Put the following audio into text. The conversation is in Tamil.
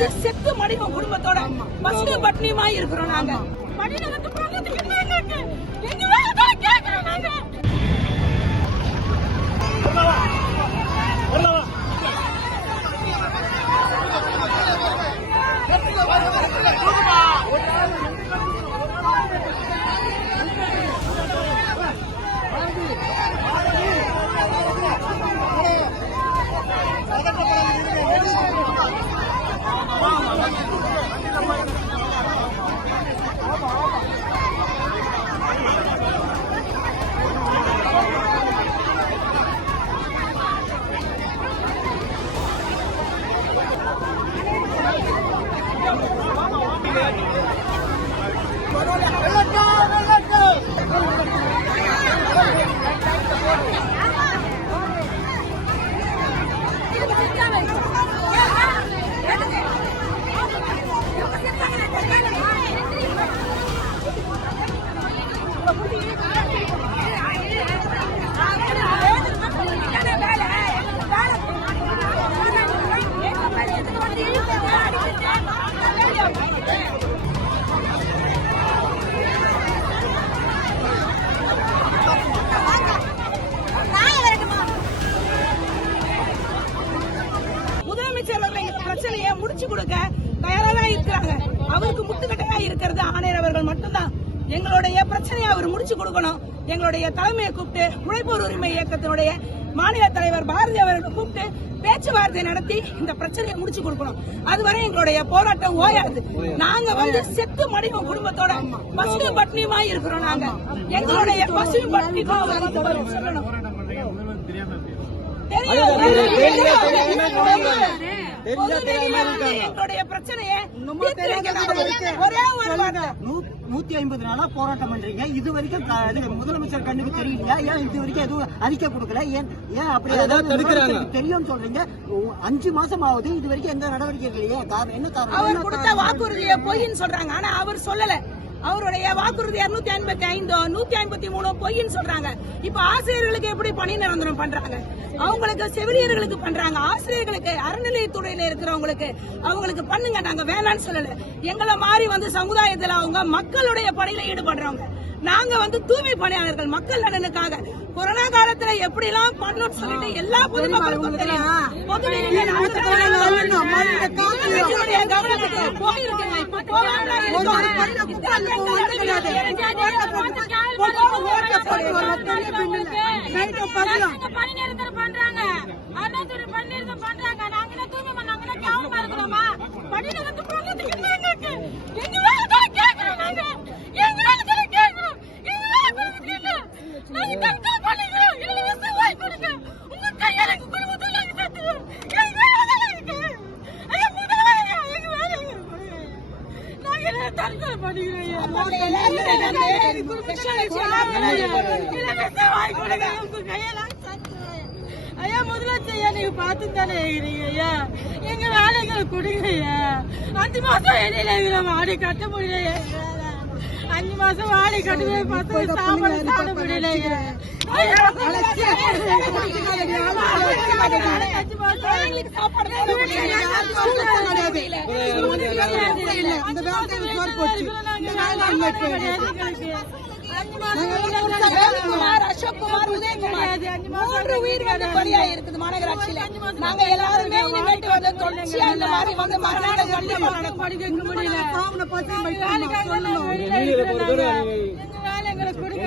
வந்து செத்து மடிவோம் குடும்பத்தோட பஸ்ல பட்னியுமா இருக்கிறோம் நாங்க. பிரச்சனையை முடிச்சு கொடுக்க தயாரா இருக்கிறாங்க. அவருக்கு முட்டுக்கட்டையா இருக்கிறது ஆணையர் அவர்கள் மட்டும்தான். எங்களுடைய பிரச்சனையை அவர் முடிச்சு கொடுக்கணும். எங்களுடைய தலைமையை கூப்பிட்டு உழைப்போர் உரிமை இயக்கத்தினுடைய மாநில தலைவர் பாரதி அவர்கள் கூப்பிட்டு பேச்சுவார்த்தை நடத்தி இந்த பிரச்சனையை முடிச்சு கொடுக்கணும். அதுவரை எங்களுடைய போராட்டம் ஓயாது. நாங்க வந்து செத்து மடிவோம் குடும்பத்தோட பஸ்ல பட்னியுமா இருக்கிறோம். நாங்க எங்களுடைய பசு பட்னி சொல்லணும். எங்களுடைய பிரச்சனையை 150 நாளா போராட்டம் பண்றீங்க. இது வரைக்கும் முதலமைச்சர் கண்ணுக்கு தெரியல. ஏன் இது வரைக்கும் எதுவும் அறிக்கை கொடுக்கல? ஏன் அப்படி தெரியும் சொல்றீங்க? 5 மாசம் ஆகுது, இது வரைக்கும் எந்த நடவடிக்கை இல்லையே. காரணம் என்ன? காரணம் அவர் கொடுத்த வாக்குறுதியை பொய்ன்னு சொல்றாங்க. ஆனா அவர் சொல்லல. அவருடைய வாக்குறுதி 255 153 பொய்ன்னு சொல்றாங்க. இப்ப ஆசிரியர்களுக்கு எப்படி பணி நிரந்தரம் பண்றாங்க? அவங்களுக்கு செவிலியர்களுக்கு பண்றாங்க. ஆசிரியர்களுக்கு அறநிலையத்துறையில இருக்கிறவங்களுக்கு அவங்களுக்கு பண்ணுங்க. நாங்க வேணான்னு சொல்லல. எங்களை மாதிரி வந்து சமுதாயத்துல அவங்க மக்களுடைய பணியில ஈடுபடுறவங்க. நாங்க வந்து தூய்மை பணியாளர்கள் மக்கள் நலனுக்காக கொரோனா காலத்துல எப்படி எல்லாம் பண்ணணும்னு சொல்லிட்டு எல்லா பொதுமக்களுக்கும் தெரியும். கவனத்துக்கு போயிருக்குங்க. இப்ப போகாம பணி நிரந்தரம் பண்றாங்க. அண்ணாதுரை பணி நிரந்தரம் பண்றாங்க. நாங்களே தூய்மை பண்ணாங்களே கேவலமா இருக்கிறோமா? பணி நிரந்தரம் பண்றதுக்கு என்ன இருக்கு? எங்க வேலை கேட்கிறோம். நாங்க எங்க வேலை கேட்கிறோம். எங்க வேலை என்ன? நாங்க கண்ட்ரோல் பண்ணிக்கிறோம். இலவச வாய் கொடுங்க. உங்க கையால குடும்பத்துல நாங்க கத்துறோம். எங்க வேலை இருக்கு. ஐயா முதல்ல எங்க வேலை இருக்கு. நாங்க தற்கொலை பண்ணிக்கிறோம். இலவச வாய் கொடுங்க. உங்க கையால ஐயா முதலமைச்சர் நீங்க பார்த்து தானே இருக்கிறீங்க. ஐயா எங்க வேலைகளை கொடுங்க. ஐயா 5 மாசம் இடையில வாடகை கட்ட முடியல. 5 மாசம் வாடகை கட்டுவே பார்த்து சாப்பிட முடியல. அசோக்குமார் உதயகுமார் 3 உயிர் வந்து பலியா இருக்குது மாநகராட்சியில. நாங்க எல்லாருமே இனிமேட்டு வந்து தொடர்ச்சியா இந்த மாதிரி வந்து மரண படிக்க முடியல. வேலைகளை கொடுங்க.